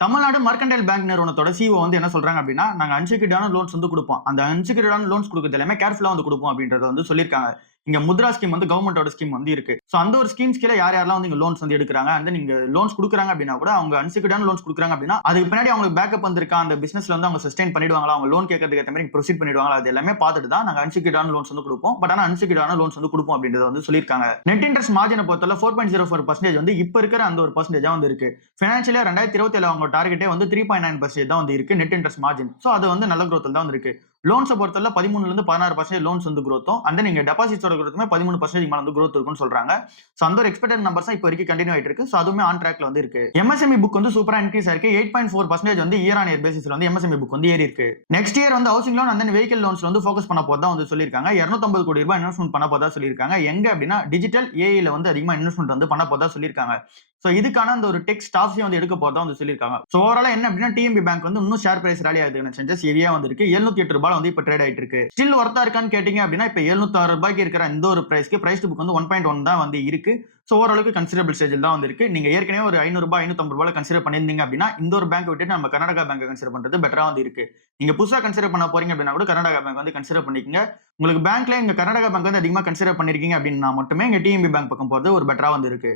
Tamil Nadu mercantile bank நிறுவனத்தோட CEO வந்து என்ன சொல்றாங்க அப்படின்னா, நாங்க அன்செக்யூர்டான லோன்ஸ் வந்து குடுப்போம். அந்த அன்செக்யூர்டான லோன்ஸ் குடுக்குறது எல்லாமே கேர்ஃபுல்லா வந்து குடுப்போம் அப்படின்றத வந்து சொல்லியிருக்காங்க. இங்க முத்ரா ஸ்கீம் வந்து கவர்ன்மென்ட்டோட ஸ்கீம் வந்து இருக்கு. சோ அந்த ஒரு ஸ்கீம்ஸ் கீழ யார் யாரெல்லாம் வந்து இங்க லோன்ஸ் வந்து எடுக்குறாங்க, அண்ட் தென் இங்க லோன்ஸ் குடுக்குறாங்க அப்படின்னா கூட அவங்க அன்செக்யூர்டான லோன்ஸ் குடுக்குறாங்க அப்படின்னா, அதுக்கு பின்னாடி அவங்களுக்கு பேக்கப் வந்திருக்கா, அந்த பிசினஸ்ல வந்து அவங்க சஸ்டெயின் பண்ணிடுவாங்களா, அவங்க லோன் கேட்கறதுக்கு ஏத்த மாரி ப்ரொசீட் பண்ணிடுவாங்களா, அது எல்லாமே பார்த்துட்டு தான் நாங்க அன்செக்யூர்டான லோன்ஸ் வந்து குடுப்போம். பட் ஆனா அன்செக்யூர்டான லோன்ஸ் வந்து குடுப்போம் அப்படின்றத வந்து சொல்லியிருக்காங்க. நெட் இன்ட்ரெஸ்ட் மார்ஜின பொறுத்தவரை 4.04% வந்து இப்ப இருக்கிற அந்த ஒரு பெர்சன்டேஜா வந்து இருக்கு. பினான்சியல் இயர் 2027 அவங்க டார்கெட்டே வந்து 3.9% தான் வந்து இருக்கு நெட் இன்ட்ரெஸ்ட் மார்ஜின். சோ அது வந்து நல்ல குரோத்ல தான் வந்து இருக்கு. லோன்ஸ பொறுத்தவரை 13ல இருந்து 16% லோன்ஸ் வந்து குரோத்தும், அண்ட் தென் நீங்க டெபாசிட்ஸோட குரோத்துமே 13% மேல வந்து குரோத் இருக்கும்னு சொல்றாங்க. சோ அந்த ஒரு எக்ஸ்பெக்டட் நம்பர்ஸ் இப்ப வரைக்கும் கண்டினியூ ஆயிட்டு இருக்கு. சோ அதுவுமே ஆன் ட்ராக்ல வந்து இருக்கு. எம்எஸ்எம்இ புக் வந்து சூப்பரா இன்கிரீஸ் ஆயிருக்கு. 8.4% வந்து இயர் ஆன் இயர் பேசிஸ்ல வந்து எம்எஸ்எம்இ புக் வந்து ஏறி இருக்கு. நெக்ஸ்ட் இயர் வந்து housing loan and then vehicle லோன்ஸ்ல வந்து ஃபோக்கஸ் பண்ண போறதா வந்து சொல்லியிருக்காங்க. 250 கோடி ரூபாய் இன்வெஸ்ட்மென்ட் பண்ண போறதா சொல்லியிருக்காங்க. எங்க அப்படின்னா டிஜிட்டல் ஏஐல வந்து அதிகமா இன்வெஸ்ட்மென்ட் வந்து பண்ண போறதா சொல்லியிருக்காங்க. சோ இதுக்கான அந்த ஒரு டெக் ஸ்டாஃப்ஸையும் வந்து எடுக்க போறதா வந்து சொல்லியிருக்காங்க. சோ ஓவராலா என்ன அப்படின்னா டிஎம்பி பேங்க் வந்து இன்னும் ஷேர் பிரைஸ் ராலி ஆகுதுன்னு சேஞ்சஸ் ஹெவியா வந்திருக்கு. ரூ. 708 வந்து இப்ப ட்ரேட் ஆயிட்டு இருக்கு. ஸ்டில் ஒர்த்தா இருக்கான்னு கேட்டீங்க அப்படின்னா இப்ப ரூ. 706 இருக்கிற இந்த ஒரு பிரைஸ்க்கு பிரைஸ் டு புக் வந்து 1.1 தான் வந்து இருக்கு. சோ ஓரளவுக்கு கன்சிடரபிள் ஸ்டேஜில் தான் வந்து இருக்கு. நீங்க ஏற்கனவே ஒரு ரூ. 500 ரூ. 550 கன்சிடர் பண்ணியிருந்தீங்க அப்படின்னா இந்த ஒரு பேங்க் விட்டுட்டு நம்ம கர்நாடகா பேங்க் கன்சிடர் பண்றது பெட்டரா வந்து இருக்கு. நீங்க புதுசா கன்சிடர் பண்ண போறீங்க அப்படின்னா கூட கர்நாடகா பேங்க் வந்து கன்சிடர் பண்ணிக்கங்க. உங்களுக்கு பேங்க்ல இங்க கர்நாடகா பேங்க் வந்து அதிகமா கன்சிடர் பண்ணிருக்கீங்க அப்படின்னா மட்டுமே இங்க டிஎம்பி பேங்க் பக்கம் போறது ஒரு பெட்டரா வந்து இருக்கு.